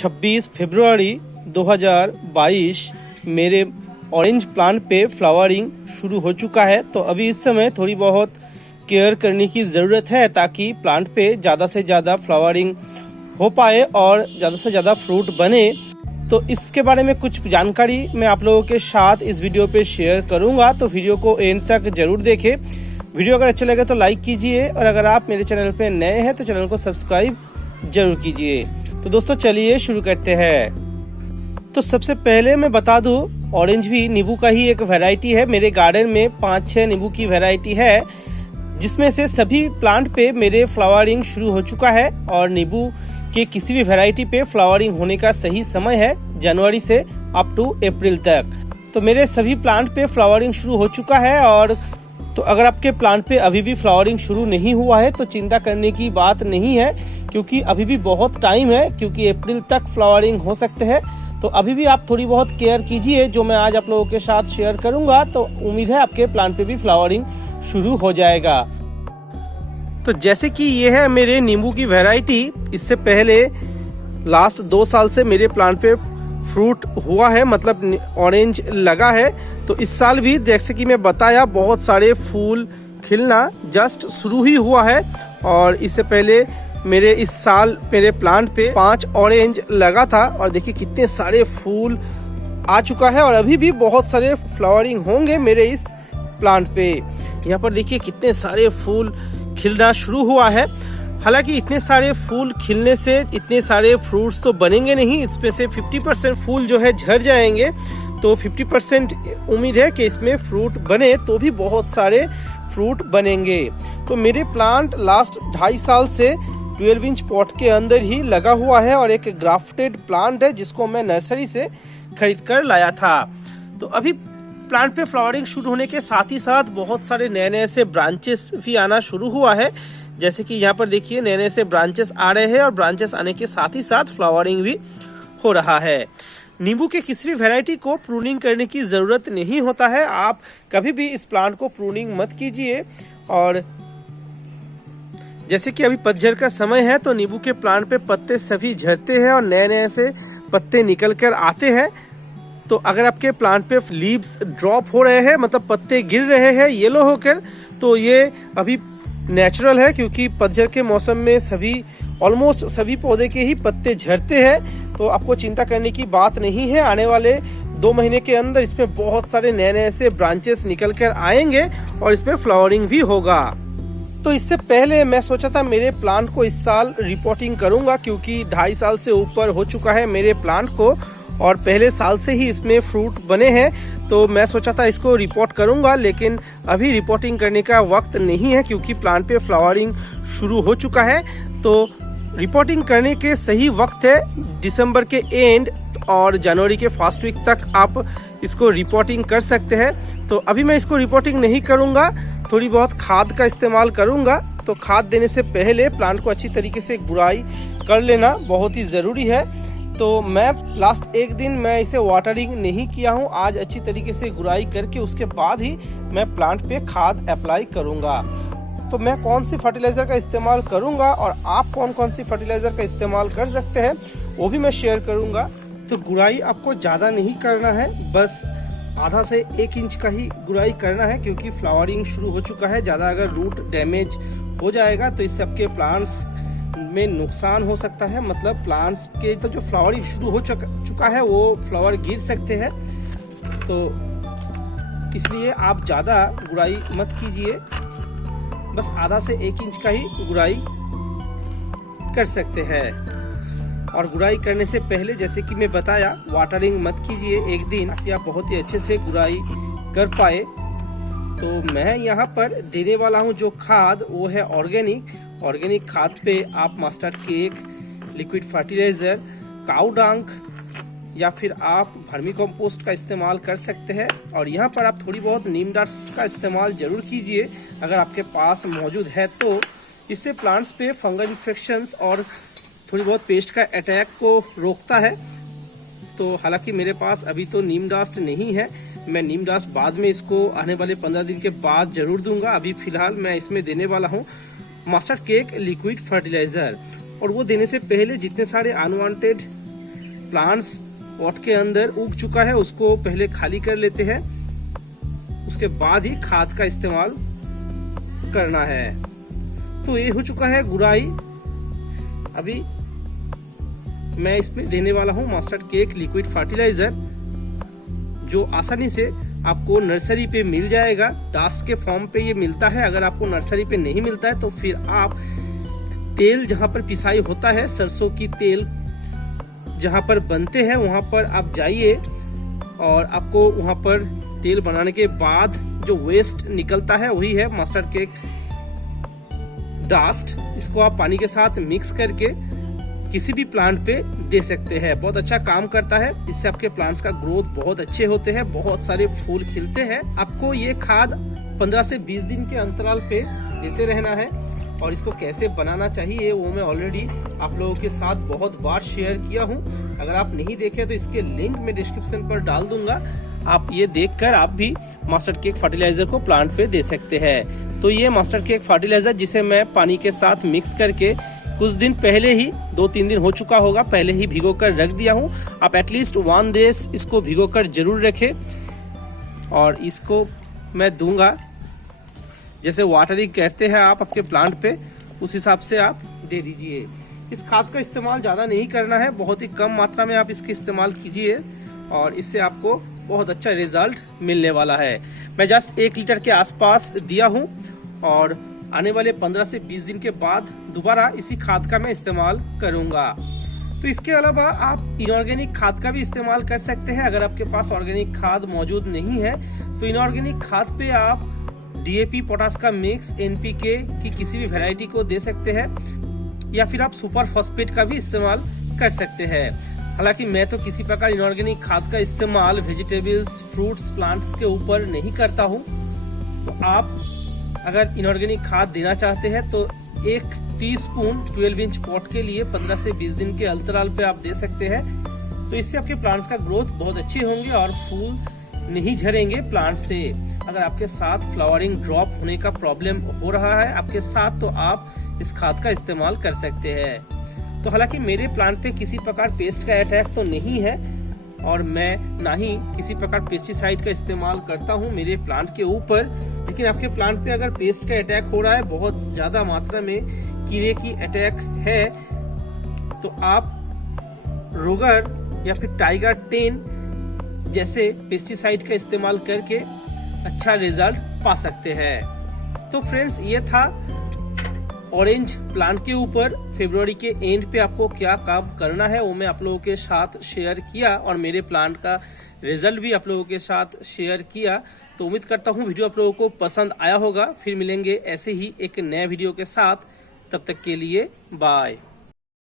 26 फरवरी 2022 मेरे orange plant पे flowering शुरू हो चुका है। तो अभी इस समय थोड़ी बहुत केयर करने की ज़रूरत है ताकि प्लांट पे ज़्यादा से ज़्यादा फ्लावरिंग हो पाए और ज़्यादा से ज़्यादा फ्रूट बने। तो इसके बारे में कुछ जानकारी मैं आप लोगों के साथ इस वीडियो पे शेयर करूंगा, तो वीडियो को एंड तक जरूर देखें। वीडियो अगर अच्छा लगे तो लाइक कीजिए और अगर आप मेरे चैनल पे नए हैं तो चैनल को सब्सक्राइब जरूर कीजिए। तो दोस्तों चलिए शुरू करते हैं। तो सबसे पहले मैं बता दूं, ऑरेंज भी नींबू का ही एक वैरायटी है। मेरे गार्डन में 5-6 नींबू की वैरायटी है, जिसमें से सभी प्लांट पे मेरे फ्लावरिंग शुरू हो चुका है। और नींबू के किसी भी वैरायटी पे फ्लावरिंग होने का सही समय है जनवरी से अप टू अप्रैल तक। तो मेरे सभी प्लांट पे फ्लावरिंग शुरू हो चुका है। और तो अगर आपके प्लांट पे अभी भी फ्लावरिंग शुरू नहीं हुआ है तो चिंता करने की बात नहीं है, क्योंकि अभी भी बहुत टाइम है, क्योंकि अप्रैल तक फ्लावरिंग हो सकते हैं। तो अभी भी आप थोड़ी बहुत केयर कीजिए, जो मैं आज आप लोगों के साथ शेयर करूंगा। तो उम्मीद है आपके प्लांट पे भी फ्लावरिंग शुरू हो जाएगा। तो जैसे कि ये है मेरे नींबू की वैरायटी। इससे पहले लास्ट 2 साल से मेरे प्लांट पे फ्रूट हुआ है, मतलब ऑरेंज लगा है। तो इस साल भी जैसे कि मैं बताया, बहुत सारे फूल खिलना जस्ट शुरू ही हुआ है। और इससे पहले मेरे इस साल मेरे प्लांट पे 5 ऑरेंज लगा था और देखिए कितने सारे फूल आ चुका है। और अभी भी बहुत सारे फ्लावरिंग होंगे मेरे इस प्लांट पे। यहाँ पर देखिए कितने सारे फूल खिलना शुरू हुआ है। हालांकि इतने सारे फूल खिलने से इतने सारे फ्रूट्स तो बनेंगे नहीं, इसमें से 50% फूल जो है झड़ जाएंगे। तो 50% उम्मीद है कि इसमें फ्रूट बने, तो भी बहुत सारे फ्रूट बनेंगे। तो मेरे प्लांट लास्ट 2.5 साल से 12 इंच पॉट के अंदर ही लगा हुआ है और एक ग्राफ्टेड प्लांट है जिसको मैं नर्सरी से खरीद कर लाया था। तो अभी प्लांट पे फ्लावरिंग शुरू होने के साथ ही साथ बहुत सारे नए नए से ब्रांचेस भी आना शुरू हुआ है। जैसे कि यहाँ पर देखिए नए नए से ब्रांचेस आ रहे हैं और ब्रांचेस आने के साथ ही साथ फ्लावरिंग भी हो रहा है। नींबू के किसी भी वैरायटी को प्रूनिंग करने की ज़रूरत नहीं होता है। आप कभी भी इस प्लांट को प्रूनिंग मत कीजिए। और जैसे कि अभी पतझड़ का समय है, तो नींबू के प्लांट पे पत्ते सभी झड़ते हैं और नए नए से पत्ते निकल कर आते हैं। तो अगर आपके प्लांट पे लीव्स ड्रॉप हो रहे हैं, मतलब पत्ते गिर रहे हैं येलो होकर, तो ये अभी नेचुरल है, क्योंकि पतझड़ के मौसम में ऑलमोस्ट सभी पौधे के ही पत्ते झड़ते हैं। तो आपको चिंता करने की बात नहीं है। आने वाले 2 महीने के अंदर इसमें बहुत सारे नए नए से ब्रांचेस निकल कर आएंगे और इसमें फ्लावरिंग भी होगा। तो इससे पहले मैं सोचा था मेरे प्लांट को इस साल रिपोर्टिंग करूंगा, क्योंकि 2.5 साल से ऊपर हो चुका है मेरे प्लांट को और पहले साल से ही इसमें फ्रूट बने हैं। तो मैं सोचा था इसको रिपोर्ट करूंगा, लेकिन अभी रिपोर्टिंग करने का वक्त नहीं है, क्योंकि प्लांट पे फ्लावरिंग शुरू हो चुका है। तो रिपोर्टिंग करने के सही वक्त है दिसंबर के एंड और जनवरी के फर्स्ट वीक तक आप इसको रिपोर्टिंग कर सकते हैं। तो अभी मैं इसको रिपोर्टिंग नहीं करूंगा, थोड़ी बहुत खाद का इस्तेमाल करूंगा। तो खाद देने से पहले प्लांट को अच्छी तरीके से गुड़ाई कर लेना बहुत ही ज़रूरी है। तो मैं लास्ट 1 दिन मैं इसे वाटरिंग नहीं किया हूँ। आज अच्छी तरीके से गुड़ाई करके उसके बाद ही मैं प्लांट पे खाद अप्लाई करूँगा। तो मैं कौन सी फर्टिलाइज़र का इस्तेमाल करूँगा और आप कौन कौन सी फर्टिलाइज़र का इस्तेमाल कर सकते हैं वो भी मैं शेयर करूँगा। तो गुड़ाई आपको ज़्यादा नहीं करना है, बस आधा से 1 इंच का ही गुड़ाई करना है, क्योंकि फ्लावरिंग शुरू हो चुका है। ज़्यादा अगर रूट डैमेज हो जाएगा तो इससे आपके प्लांट्स में नुकसान हो सकता है। मतलब प्लांट्स के तो जो फ्लावरिंग शुरू हो चुका है वो फ्लावर गिर सकते हैं। तो इसलिए आप ज़्यादा गुड़ाई मत कीजिए, बस आधा से 1 इंच का ही गुड़ाई कर सकते हैं। और गुड़ाई करने से पहले जैसे कि मैं बताया, वाटरिंग मत कीजिए 1 दिन, ताकि आप बहुत ही अच्छे से गुड़ाई कर पाए। तो मैं यहाँ पर देने वाला हूँ जो खाद, वो है ऑर्गेनिक खाद पे आप मस्टर्ड केक, लिक्विड फर्टिलाइज़र, काऊ डंक या फिर आप वर्मी कंपोस्ट का इस्तेमाल कर सकते हैं। और यहाँ पर आप थोड़ी बहुत नीम डस्ट का इस्तेमाल जरूर कीजिए अगर आपके पास मौजूद है। तो इससे प्लांट्स पे फंगल इन्फेक्शंस और थोड़ी बहुत पेस्ट का अटैक को रोकता है। तो हालांकि मेरे पास अभी तो नीम डस्ट नहीं है, मैं नीम डस्ट बाद में इसको आने वाले 15 दिन के बाद जरूर दूंगा। अभी फिलहाल मैं इसमें देने वाला हूँ मस्टर्ड केक लिक्विड फर्टिलाइजर। और वो देने से पहले जितने सारे अनवांटेड प्लांट्स पॉट के अंदर उग चुका है उसको पहले खाली कर लेते हैं, उसके बाद ही खाद का इस्तेमाल करना है। तो ये हो चुका है गुड़ाई। अभी मैं इसमें देने वाला हूं मस्टर्ड केक लिक्विड फर्टिलाइजर, जो आसानी से आपको नर्सरी पे मिल जाएगा। डास्ट के फॉर्म पे ये मिलता है। अगर आपको नर्सरी पे नहीं मिलता है तो फिर आप तेल जहां पर पिसाई होता है, सरसों की तेल जहां पर बनते हैं वहां पर आप जाइए और आपको वहां पर तेल बनाने के बाद जो वेस्ट निकलता है वही है मस्टर्ड केक डास्ट। इसको आप पानी के साथ मिक्स करके किसी भी प्लांट पे दे सकते हैं। बहुत अच्छा काम करता है। इससे आपके प्लांट्स का ग्रोथ बहुत अच्छे होते हैं, बहुत सारे फूल खिलते हैं। आपको ये खाद 15 से 20 दिन के अंतराल पे देते रहना है। और इसको कैसे बनाना चाहिए वो मैं ऑलरेडी आप लोगों के साथ बहुत बार शेयर किया हूँ। अगर आप नहीं देखे तो इसके लिंक मैं डिस्क्रिप्शन पर डाल दूंगा। आप ये देखकर आप भी मस्टर्ड केक फर्टिलाइजर को प्लांट पे दे सकते हैं। तो ये मस्टर्ड केक फर्टिलाइजर जिसे मैं पानी के साथ मिक्स करके कुछ दिन पहले ही 2-3 दिन हो चुका होगा, पहले ही भिगो कर रख दिया हूँ। आप एटलीस्ट 1 डे इसको भिगो कर जरूर रखें। और इसको मैं दूंगा जैसे वाटरिंग कहते हैं आप आपके प्लांट पे, उस हिसाब से आप दे दीजिए। इस खाद का इस्तेमाल ज़्यादा नहीं करना है, बहुत ही कम मात्रा में आप इसके इस्तेमाल कीजिए और इससे आपको बहुत अच्छा रिजल्ट मिलने वाला है। मैं जस्ट 1 लीटर के आसपास दिया हूँ और आने वाले 15 से 20 दिन के बाद दोबारा इसी खाद का मैं इस्तेमाल करूंगा। तो इसके अलावा आप इनऑर्गेनिक खाद का भी इस्तेमाल कर सकते हैं। अगर आपके पास ऑर्गेनिक खाद मौजूद नहीं है तो इनऑर्गेनिक खाद पे आप DAP पोटास का मिक्स NPK की किसी भी वैरायटी को दे सकते हैं या फिर आप सुपर फॉस्फेट का भी इस्तेमाल कर सकते हैं। हालांकि मैं तो किसी प्रकार इनऑर्गेनिक खाद का इस्तेमाल वेजिटेबल्स, फ्रूट्स, प्लांट्स के ऊपर नहीं करता हूँ। तो आप अगर इनऑर्गेनिक खाद देना चाहते हैं तो 1 टीस्पून 12 इंच पॉट के लिए 15 से 20 दिन के अंतराल पे आप दे सकते हैं। तो इससे आपके प्लांट्स का ग्रोथ बहुत अच्छे होंगे और फूल नहीं झड़ेंगे प्लांट से। अगर आपके साथ फ्लावरिंग ड्रॉप होने का प्रॉब्लम हो रहा है आपके साथ, तो आप इस खाद का इस्तेमाल कर सकते हैं। तो हालांकि मेरे प्लांट पे किसी प्रकार पेस्ट का अटैक तो नहीं है और मैं ना ही किसी प्रकार पेस्टिसाइड का इस्तेमाल करता हूँ मेरे प्लांट के ऊपर। लेकिन आपके प्लांट पे अगर पेस्ट का अटैक हो रहा है, बहुत ज्यादा मात्रा में कीड़े की अटैक है, तो आप रोगर या फिर टाइगर 10 जैसे पेस्टिसाइड का इस्तेमाल करके अच्छा रिजल्ट पा सकते हैं। तो फ्रेंड्स, ये था ऑरेंज प्लांट के ऊपर फरवरी के एंड पे आपको क्या काम करना है वो मैं आप लोगों के साथ शेयर किया और मेरे प्लांट का रिजल्ट भी आप लोगों के साथ शेयर किया। तो उम्मीद करता हूँ वीडियो आप लोगों को पसंद आया होगा। फिर मिलेंगे ऐसे ही एक नए वीडियो के साथ, तब तक के लिए बाय।